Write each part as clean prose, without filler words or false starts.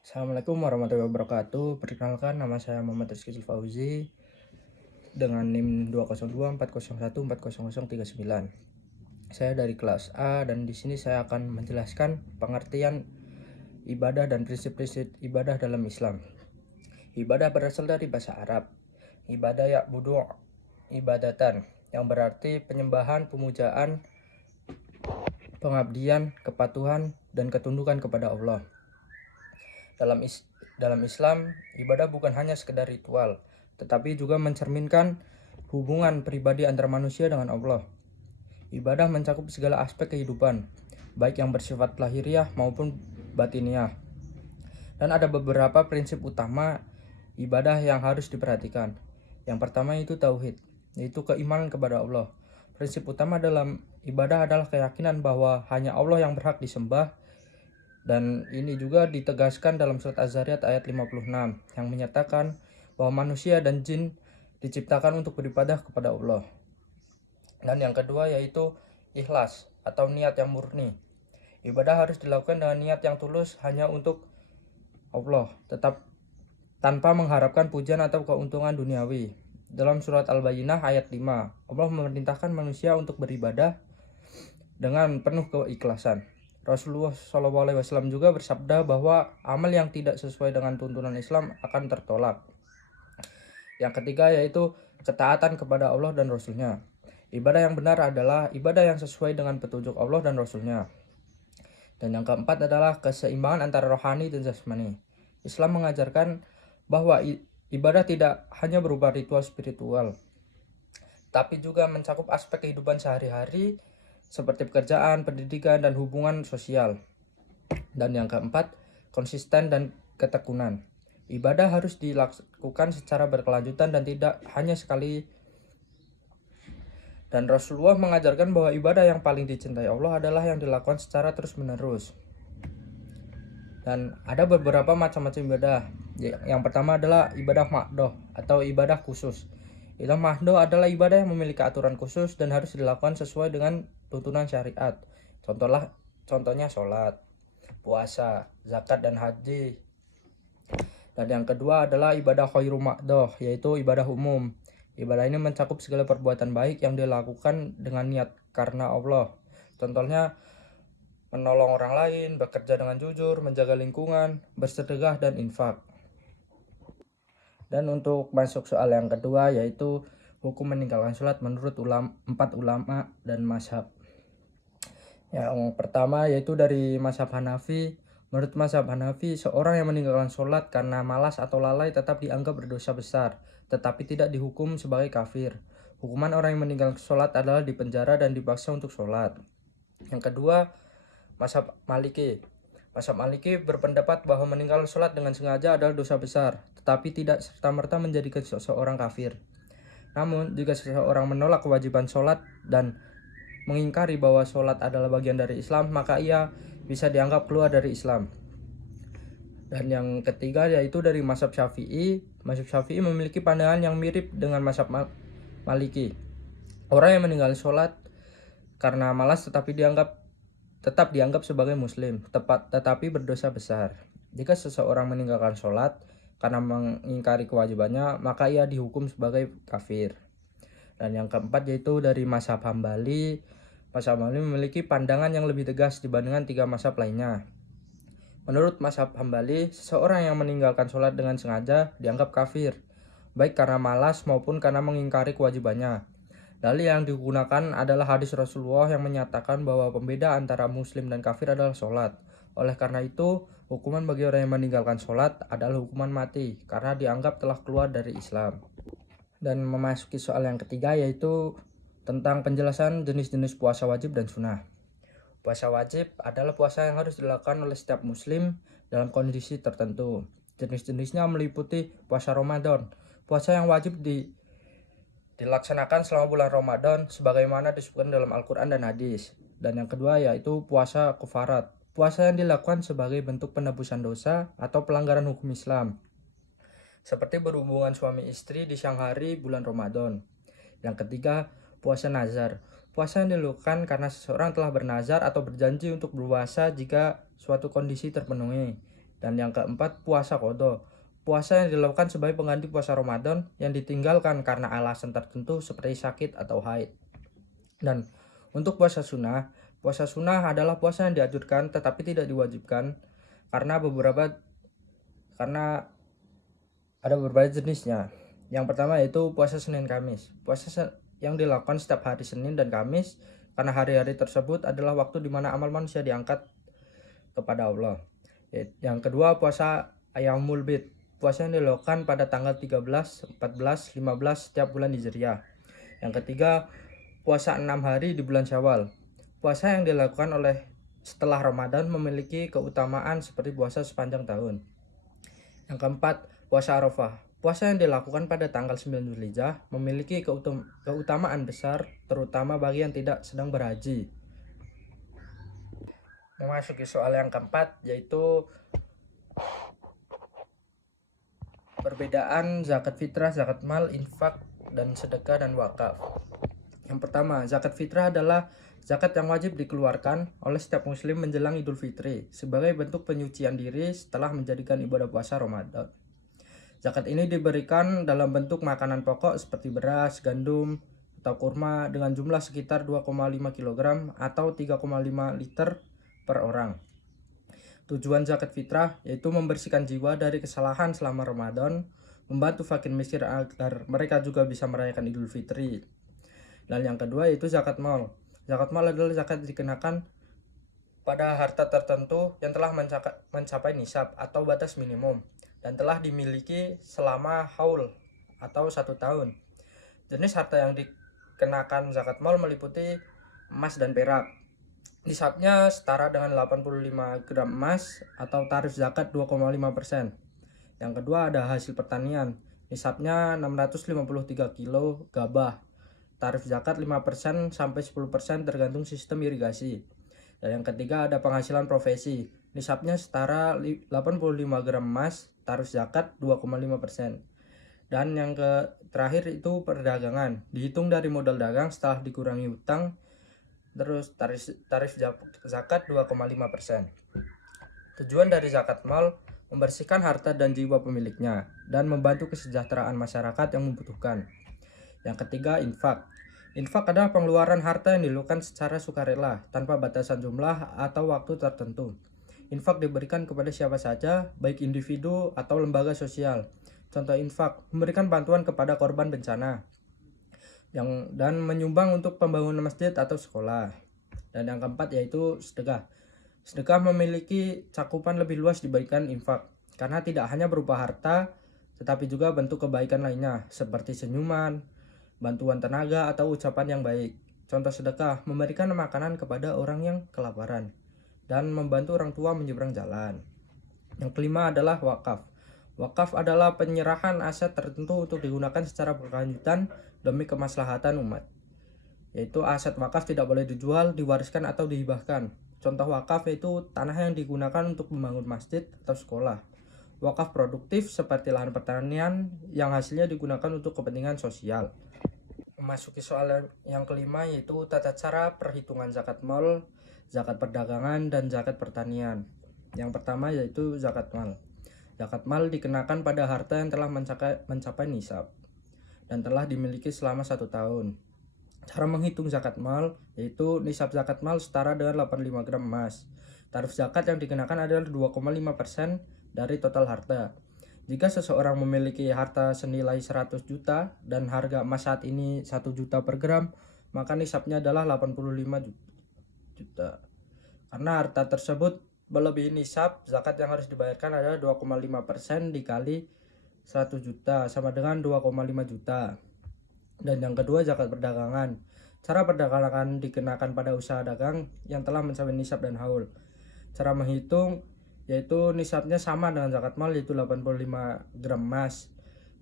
Assalamualaikum warahmatullahi wabarakatuh. Perkenalkan, nama saya Muhammad Rizky Fauzi dengan NIM 20240140039. Saya dari kelas A dan di sini saya akan menjelaskan pengertian ibadah dan prinsip-prinsip ibadah dalam Islam. Ibadah berasal dari bahasa Arab. Ibadah ya'budu ibadatan yang berarti penyembahan, pemujaan, pengabdian, kepatuhan, dan ketundukan kepada Allah. Dalam Islam, ibadah bukan hanya sekedar ritual, tetapi juga mencerminkan hubungan pribadi antara manusia dengan Allah. Ibadah mencakup segala aspek kehidupan, baik yang bersifat lahiriah maupun batiniah. Dan ada beberapa prinsip utama ibadah yang harus diperhatikan. Yang pertama itu tauhid, yaitu keimanan kepada Allah. Prinsip utama dalam ibadah adalah keyakinan bahwa hanya Allah yang berhak disembah, dan ini juga ditegaskan dalam surat Az-Zariyat ayat 56 yang menyatakan bahwa manusia dan jin diciptakan untuk beribadah kepada Allah. Dan yang kedua yaitu ikhlas atau niat yang murni. Ibadah harus dilakukan dengan niat yang tulus hanya untuk Allah, tetap tanpa mengharapkan pujian atau keuntungan duniawi. Dalam surat Al-Bayyinah ayat 5, Allah memerintahkan manusia untuk beribadah dengan penuh keikhlasan. Rasulullah SAW juga bersabda bahwa amal yang tidak sesuai dengan tuntunan Islam akan tertolak. Yang ketiga yaitu ketaatan kepada Allah dan Rasulnya. Ibadah yang benar adalah ibadah yang sesuai dengan petunjuk Allah dan Rasulnya. Dan yang keempat adalah keseimbangan antara rohani dan jasmani. Islam mengajarkan bahwa ibadah tidak hanya berupa ritual spiritual, tapi juga mencakup aspek kehidupan sehari-hari seperti pekerjaan, pendidikan, dan hubungan sosial. Dan yang keempat, konsisten dan ketekunan. Ibadah harus dilakukan secara berkelanjutan dan tidak hanya sekali. Dan Rasulullah mengajarkan bahwa ibadah yang paling dicintai Allah adalah yang dilakukan secara terus-menerus. Dan ada beberapa macam-macam ibadah. Yang pertama adalah ibadah makdoh atau ibadah khusus. Ibadah makdoh adalah ibadah yang memiliki aturan khusus dan harus dilakukan sesuai dengan tuntunan syariat. Contohnya sholat, puasa, zakat, dan haji. Dan yang kedua adalah ibadah khairu makdoh, yaitu ibadah umum. Ibadah ini mencakup segala perbuatan baik yang dilakukan dengan niat karena Allah. Contohnya menolong orang lain, bekerja dengan jujur, menjaga lingkungan, bersedekah, dan infak. Dan untuk masuk soal yang kedua yaitu hukum meninggalkan sholat menurut empat ulama dan mazhab. Yang pertama yaitu dari mazhab Hanafi. Menurut mazhab Hanafi, seorang yang meninggalkan sholat karena malas atau lalai tetap dianggap berdosa besar, tetapi tidak dihukum sebagai kafir. Hukuman orang yang meninggalkan sholat adalah dipenjara dan dipaksa untuk sholat. Yang kedua, mazhab Maliki. Mazhab Maliki berpendapat bahwa meninggalkan sholat dengan sengaja adalah dosa besar, tetapi tidak serta-merta menjadikan seseorang kafir. Namun, jika seseorang menolak kewajiban sholat dan mengingkari bahwa sholat adalah bagian dari Islam, maka ia bisa dianggap keluar dari Islam. Dan yang ketiga yaitu dari mazhab Syafi'i. Mazhab Syafi'i memiliki pandangan yang mirip dengan mazhab Maliki. Orang yang meninggalkan sholat karena malas tetap dianggap sebagai muslim, tetapi berdosa besar. Jika seseorang meninggalkan sholat karena mengingkari kewajibannya, maka ia dihukum sebagai kafir. Dan yang keempat yaitu dari mazhab Hambali. Mazhab Hambali memiliki pandangan yang lebih tegas dibandingkan tiga mazhab lainnya. Menurut mazhab Hambali, seseorang yang meninggalkan sholat dengan sengaja dianggap kafir, baik karena malas maupun karena mengingkari kewajibannya. Dalil yang digunakan adalah hadis Rasulullah yang menyatakan bahwa pembeda antara muslim dan kafir adalah sholat. Oleh karena itu, hukuman bagi orang yang meninggalkan sholat adalah hukuman mati karena dianggap telah keluar dari Islam. Dan memasuki soal yang ketiga yaitu tentang penjelasan jenis-jenis puasa wajib dan sunnah. Puasa wajib adalah puasa yang harus dilakukan oleh setiap muslim dalam kondisi tertentu. Jenis-jenisnya meliputi puasa Ramadan, puasa yang wajib dilaksanakan selama bulan Ramadan sebagaimana disebutkan dalam Al-Quran dan hadis. Dan yang kedua yaitu puasa kufarat, puasa yang dilakukan sebagai bentuk penebusan dosa atau pelanggaran hukum Islam, seperti berhubungan suami istri di siang hari bulan Ramadan. Yang ketiga, puasa nazar, puasa yang dilakukan karena seseorang telah bernazar atau berjanji untuk berpuasa jika suatu kondisi terpenuhi. Dan yang keempat, puasa qadha. Puasa yang dilakukan sebagai pengganti puasa Ramadan yang ditinggalkan karena alasan tertentu seperti sakit atau haid. Dan untuk puasa sunnah adalah puasa yang dianjurkan tetapi tidak diwajibkan karena ada beberapa jenisnya. Yang pertama yaitu puasa Senin Kamis. Yang dilakukan setiap hari Senin dan Kamis karena hari-hari tersebut adalah waktu di mana amal manusia diangkat kepada Allah. Yang kedua, puasa Ayyamul Bid. Puasa yang dilakukan pada tanggal 13, 14, 15 setiap bulan Hijriah. Yang ketiga, puasa 6 hari di bulan Syawal. Puasa yang dilakukan setelah Ramadan memiliki keutamaan seperti puasa sepanjang tahun. Yang keempat, puasa Arafah. Puasa yang dilakukan pada tanggal 9 Zulhijjah memiliki keutamaan besar terutama bagi yang tidak sedang berhaji. Memasuki soal yang keempat, yaitu perbedaan zakat fitrah, zakat mal, infak, dan sedekah dan wakaf. Yang pertama, zakat fitrah adalah zakat yang wajib dikeluarkan oleh setiap muslim menjelang Idul Fitri sebagai bentuk penyucian diri setelah menjadikan ibadah puasa Ramadan. Zakat ini diberikan dalam bentuk makanan pokok seperti beras, gandum, atau kurma dengan jumlah sekitar 2,5 kg atau 3,5 liter per orang. Tujuan zakat fitrah yaitu membersihkan jiwa dari kesalahan selama Ramadan, membantu fakir miskin agar mereka juga bisa merayakan Idul Fitri. Dan yang kedua yaitu zakat mal. Zakat mal adalah zakat dikenakan pada harta tertentu yang telah mencapai nisab atau batas minimum dan telah dimiliki selama haul atau 1 tahun. Jenis harta yang dikenakan zakat mal meliputi emas dan perak. Nisabnya setara dengan 85 gram emas atau tarif zakat 2,5%. Yang kedua ada hasil pertanian. Nisabnya 653 kilo gabah. Tarif zakat 5% sampai 10% tergantung sistem irigasi. Dan yang ketiga ada penghasilan profesi. Nisabnya setara 85 gram emas, tarif zakat 2,5%. Dan yang terakhir itu perdagangan. Dihitung dari modal dagang setelah dikurangi utang. Terus tarif zakat 2,5%. Tujuan dari zakat mal membersihkan harta dan jiwa pemiliknya dan membantu kesejahteraan masyarakat yang membutuhkan. Yang ketiga, infak. Infak adalah pengeluaran harta yang dilakukan secara sukarela tanpa batasan jumlah atau waktu tertentu. Infak diberikan kepada siapa saja, baik individu atau lembaga sosial. Contoh infak, memberikan bantuan kepada korban bencana dan menyumbang untuk pembangunan masjid atau sekolah. Dan yang keempat yaitu sedekah. Sedekah memiliki cakupan lebih luas dibandingkan infak karena tidak hanya berupa harta tetapi juga bentuk kebaikan lainnya seperti senyuman, bantuan tenaga atau ucapan yang baik. Contoh sedekah, memberikan makanan kepada orang yang kelaparan dan membantu orang tua menyeberang jalan. Yang kelima adalah wakaf. Wakaf adalah penyerahan aset tertentu untuk digunakan secara berkelanjutan demi kemaslahatan umat. Yaitu aset wakaf tidak boleh dijual, diwariskan atau dihibahkan. Contoh wakaf yaitu tanah yang digunakan untuk membangun masjid atau sekolah. Wakaf produktif seperti lahan pertanian yang hasilnya digunakan untuk kepentingan sosial. Memasuki soal yang kelima yaitu tata cara perhitungan zakat mal, zakat perdagangan, dan zakat pertanian. Yang pertama yaitu zakat mal. Zakat mal dikenakan pada harta yang telah mencapai nisab dan telah dimiliki selama 1 tahun. Cara menghitung zakat mal yaitu nisab zakat mal setara dengan 85 gram emas. Tarif zakat yang dikenakan adalah 2,5% dari total harta. Jika seseorang memiliki harta senilai 100 juta dan harga emas saat ini 1 juta per gram, maka nisabnya adalah 85 juta. Karena harta tersebut melebihi nisab, zakat yang harus dibayarkan adalah 2,5% dikali 100 juta sama dengan 2,5 juta. Dan yang kedua zakat perdagangan. Cara perdagangan dikenakan pada usaha dagang yang telah mencapai nisab dan haul. Cara menghitung yaitu nisabnya sama dengan zakat mal yaitu 85 gram emas.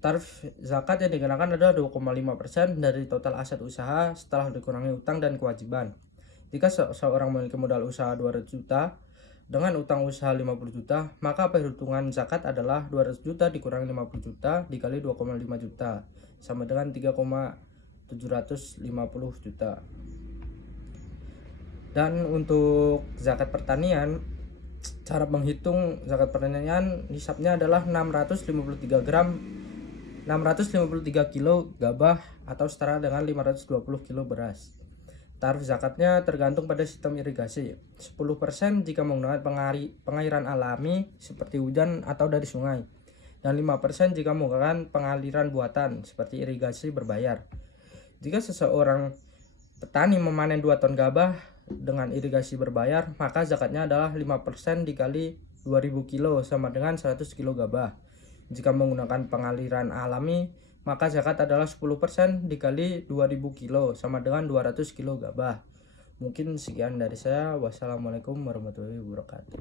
Tarif zakat yang dikenakan adalah 2,5% dari total aset usaha setelah dikurangi utang dan kewajiban. Jika seorang memiliki modal usaha 200 juta dengan utang usaha 50 juta, maka perhitungan zakat adalah 200 juta dikurangi 50 juta dikali 2,5 juta sama dengan 3,750 juta. Dan untuk zakat pertanian Cara menghitung zakat pertanian nisabnya adalah 653 kilo gabah atau setara dengan 520 kilo beras. Tarif zakatnya tergantung pada sistem irigasi. 10% jika menggunakan pengairan alami seperti hujan atau dari sungai. Dan 5% jika menggunakan pengaliran buatan seperti irigasi berbayar. Jika seseorang petani memanen 2 ton gabah dengan irigasi berbayar, maka zakatnya adalah 5% dikali 2000 kilo sama dengan 100 kilo gabah. Jika menggunakan pengaliran alami, maka zakat adalah 10% dikali 2000 kilo sama dengan 200 kilo gabah. Mungkin sekian dari saya. Wassalamualaikum warahmatullahi wabarakatuh.